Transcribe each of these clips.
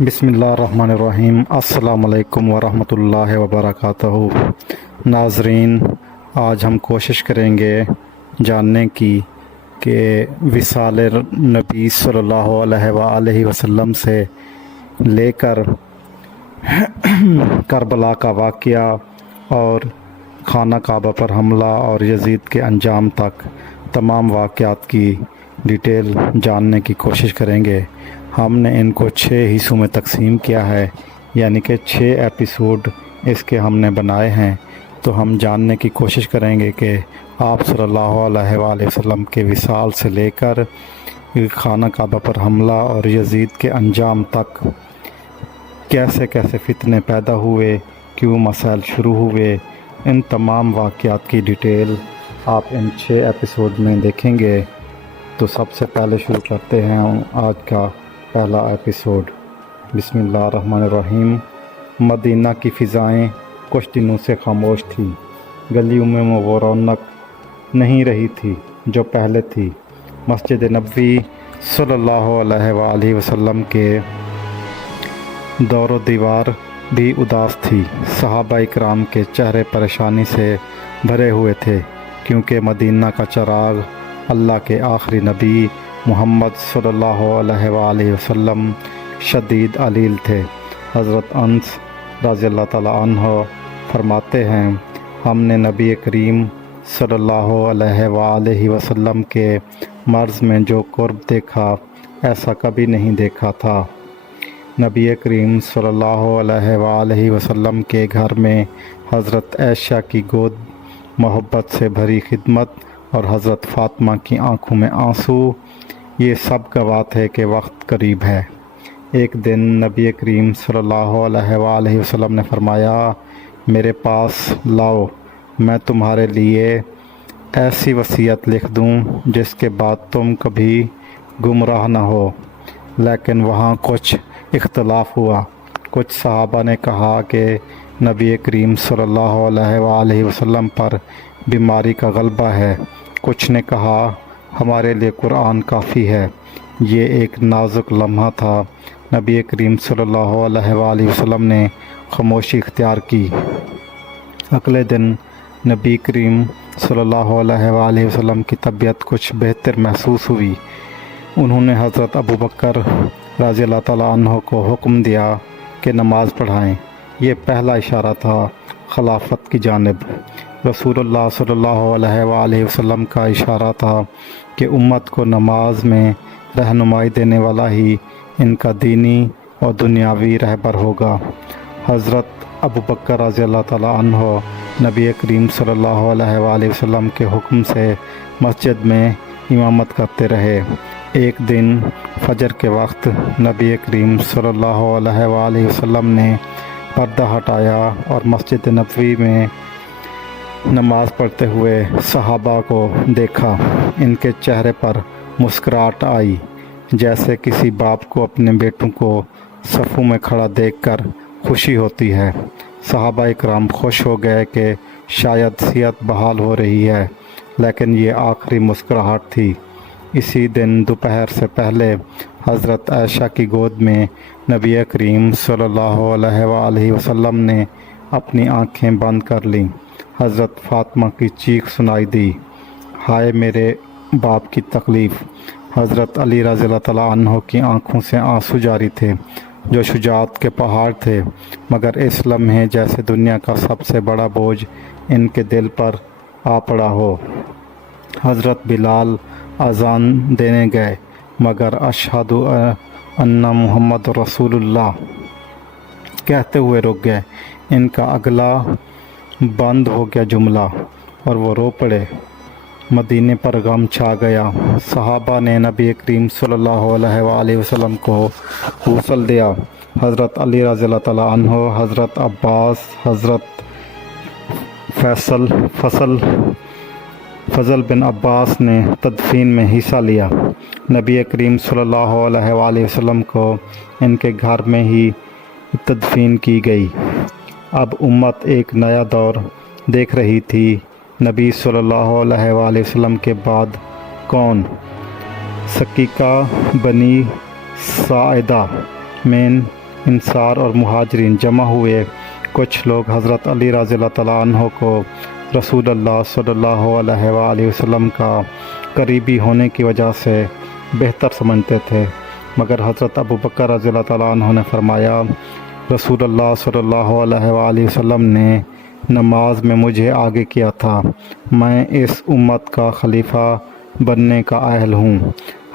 बिस्मिल्लाहिर्रहमानिर्रहीम। अस्सलाम वालेकुम वरहमतुल्लाहि वबरकातुहू। नाज़रीन, आज हम कोशिश करेंगे जानने की कि विसाल नबी सल्लल्लाहु अलैहि वसल्लम से लेकर करबला का वाक़या और खाना काबा पर हमला और यजीद के अंजाम तक तमाम वाक़यात की डिटेल जानने की कोशिश करेंगे। हमने इनको 6 हिस्सों में तकसीम किया है, यानी कि 6 एपिसोड इसके हमने बनाए हैं। तो हम जानने की कोशिश करेंगे कि आप सल्लल्लाहु अलैहि वसल्लम के विसाल से लेकर खाना काबा पर हमला और यजीद के अंजाम तक कैसे कैसे फितने पैदा हुए, क्यों मसाइल शुरू हुए, इन तमाम वाक़यात की डिटेल आप इन 6 एपिसोड में देखेंगे। तो सबसे पहले शुरू करते हैं आज का पहला एपिसोड। बिस्मिल्लाहिर्रहमानिर्रहीम। मदीना की फ़िज़ाएँ कुछ दिनों से खामोश थी। गलियों में वो रौनक नहीं रही थी जो पहले थी। मस्जिद नबवी सल्लल्लाहु अलैहि वसल्लम के दौर दीवार भी उदास थी। सहाबा इकराम के चेहरे परेशानी से भरे हुए थे, क्योंकि मदीना का चिराग अल्लाह के आखिरी नबी मोहम्मद सल्लल्लाहु अलैहि वसल्लम शदीद अलील थे। हज़रत अनस रज़ियल्लाहु ताला अन्हु फरमाते हैं, हमने नबी करीम सल्लल्लाहु अलैहि वसल्लम के मर्ज़ में जो कुर्ब देखा, ऐसा कभी नहीं देखा था। नबी करीम सल्लल्लाहु अलैहि वसल्लम के घर में हज़रत आयशा की गोद मोहब्बत से भरी खिदमत और हज़रत फ़ातिमा की आंखों में आंसू, ये सब गवाह थे कि वक्त करीब है। एक दिन नबी करीम सल्लल्लाहु अलैहि वसल्लम ने फरमाया, मेरे पास लाओ, मैं तुम्हारे लिए ऐसी वसीयत लिख दूं जिसके बाद तुम कभी गुमराह न हो। लेकिन वहाँ कुछ इख्तलाफ हुआ। कुछ सहाबा ने कहा कि नबी करीम सल्लल्लाहु अलैहि वसल्लम पर बीमारी का गलबा है। कुछ ने कहा हमारे लिए कुरान काफ़ी है। ये एक नाजुक लम्हा था। नबी करीम सल्लल्लाहु अलैहि वसल्लम ने खामोशी इख्तियार की। अगले दिन नबी करीम सल्लल्लाहु अलैहि वसल्लम की तबीयत कुछ बेहतर महसूस हुई। उन्होंने हज़रत अबू बकर रज़ियल्लाहु ताला अन्हु को हुक्म दिया कि नमाज़ पढ़ाएं। ये पहला इशारा था खिलाफत की जानिब। रसूलुल्लाह सल्लल्लाहु अलैहि वसल्लम का इशारा था कि उम्मत को नमाज में रहनुमाई देने वाला ही इनका दीनी और दुनियावी रहबर होगा। हज़रत अबू बकर रज़ियल्लाहु ताला अन्हु नबी करीम सल्लल्लाहु अलैहि वसल्लम के हुक्म से मस्जिद में इमामत करते रहे। एक दिन फजर के वक्त नबी करीम सल्लल्लाहु अलैहि वसल्लम ने पर्दा हटाया और मस्जिद नबवी में नमाज़ पढ़ते हुए सहाबा को देखा। इनके चेहरे पर मुस्कुराहट आई, जैसे किसी बाप को अपने बेटों को सफ़ों में खड़ा देखकर खुशी होती है। सहाबा इकराम खुश हो गए कि शायद सेहत बहाल हो रही है, लेकिन ये आखिरी मुस्कुराहट थी। इसी दिन दोपहर से पहले हज़रत आयशा की गोद में नबी करीम सल्लल्लाहु अलैहि वसल्लम ने अपनी आँखें बंद कर लीं। हज़रत फ़ातिमा की चीख सुनाई दी, हाय मेरे बाप की तकलीफ़। हज़रत अली रज़ियल्लाहु ताला अन्हु की आँखों से आंसू जारी थे, जो शुजाअत के पहाड़ थे। मगर इस लम्हे जैसे दुनिया का सबसे बड़ा बोझ इनके दिल पर आ पड़ा हो। हज़रत बिलाल अज़ान देने गए, मगर अशहदु अन्ना मुहम्मद रसूलुल्लाह कहते हुए रुक गए। इनका अगला बंद हो गया जुमला और वो रो पड़े। मदीने पर गम छा गया। सहाबा ने नबी करीम सल्लल्लाहु अलैहि वसल्लम को गौसल दिया। हज़रत अली रज़ियल्लाहु ताला अन्हु, हज़रत अब्बास, हज़रत फ़ज़ल बिन अब्बास ने तदफीन में हिस्सा लिया। नबी करीम सल्लल्लाहु अलैहि वसल्लम को इनके घर में ही तदफीन की गई। अब उम्मत एक नया दौर देख रही थी। नबी सल्लल्लाहु अलैहि वसल्लम के बाद कौन? सकीका बनी साइदा में انصار اور مہاجرین جمع ہوئے۔ کچھ لوگ حضرت علی رضی اللہ تعالیٰ عنہ کو رسول اللہ صلی اللہ علیہ وآلہ وسلم کا قریبی ہونے کی وجہ سے بہتر سمجھتے تھے، مگر حضرت ابو بکر رضی اللہ تعالیٰ عنہ نے فرمایا، رسول اللہ صلی اللہ علیہ وآلہ وسلم نے نماز میں مجھے آگے کیا تھا، میں اس امت کا خلیفہ بننے کا اہل ہوں۔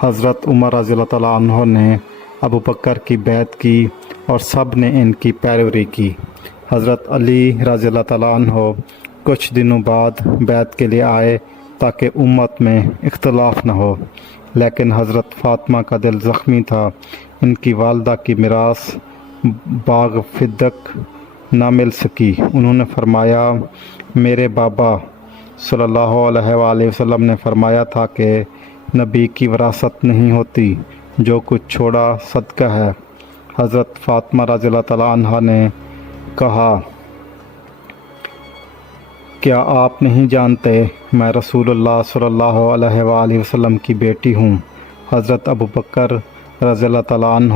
حضرت عمر رضی اللہ تعالیٰ عنہ نے ابو بکر کی بیعت کی اور سب نے ان کی پیروی کی۔ حضرت علی رضی اللہ تعالیٰ عنہ کچھ دنوں بعد بیعت کے لیے آئے تاکہ امت میں اختلاف نہ ہو، لیکن حضرت فاطمہ کا دل زخمی تھا۔ ان کی والدہ کی میراث باغ فدق نہ مل سکی۔ انہوں نے فرمایا، میرے بابا صلی اللہ علیہ وآلہ وسلم نے فرمایا تھا کہ نبی کی وراثت نہیں ہوتی، جو کچھ چھوڑا صدقہ ہے۔ حضرت فاطمہ رضی اللہ تعالیٰ عنہ نے کہا، کیا آپ نہیں جانتے میں رسول اللہ صلی اللہ علیہ وآلہ وسلم کی بیٹی ہوں؟ حضرت ابو بکر رضی اللہ تعالیٰ عنہ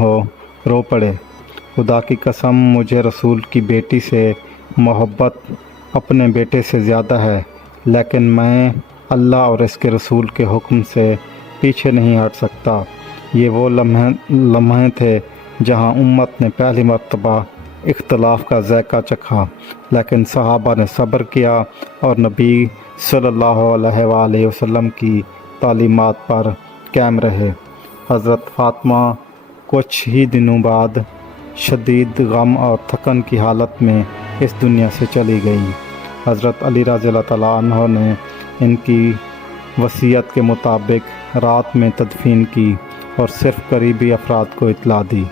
رو پڑے، خدا کی قسم مجھے رسول کی بیٹی سے محبت اپنے بیٹے سے زیادہ ہے، لیکن میں اللہ اور اس کے رسول کے حکم سے پیچھے نہیں ہٹ سکتا۔ یہ وہ لمحے تھے جہاں امت نے پہلی مرتبہ اختلاف کا ذائقہ چکھا، لیکن صحابہ نے صبر کیا اور نبی صلی اللہ علیہ وآلہ وسلم کی تعلیمات پر قائم رہے۔ حضرت فاطمہ کچھ ہی دنوں بعد شدید غم اور تھکن کی حالت میں اس دنیا سے چلی گئی۔ حضرت علی رضی اللہ تعالیٰ عنہ نے ان کی وصیت کے مطابق رات میں تدفین کی اور صرف قریبی افراد کو اطلاع دی۔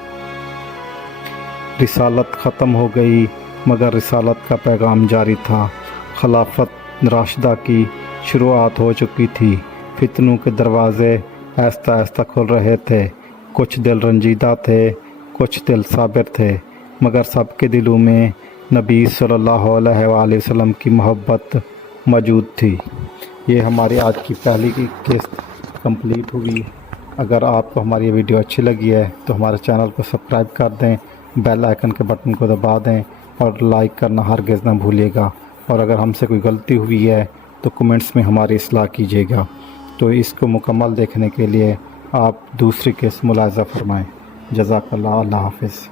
رسالت ختم ہو گئی، مگر رسالت کا پیغام جاری تھا۔ خلافت راشدہ کی شروعات ہو چکی تھی۔ فتنوں کے دروازے آہستہ آہستہ کھل رہے تھے۔ کچھ دل رنجیدہ تھے، کچھ دل صابر تھے، مگر سب کے دلوں میں نبی صلی اللہ علیہ وآلہ وسلم کی محبت موجود تھی۔ یہ ہماری آج کی پہلی قسط کمپلیٹ ہوئی۔ اگر آپ کو ہماری یہ ویڈیو اچھی لگی ہے تو ہمارے چینل کو سبسکرائب کر دیں، بیل آئیکن کے بٹن کو دبا دیں اور لائک کرنا ہرگز نہ بھولیے گا، اور اگر ہم سے کوئی غلطی ہوئی ہے تو کمنٹس میں ہماری اصلاح کیجیے گا۔ تو اس کو مکمل دیکھنے کے لیے آپ دوسری قسط ملاحظہ فرمائیں۔ جزاک اللہ، اللہ حافظ۔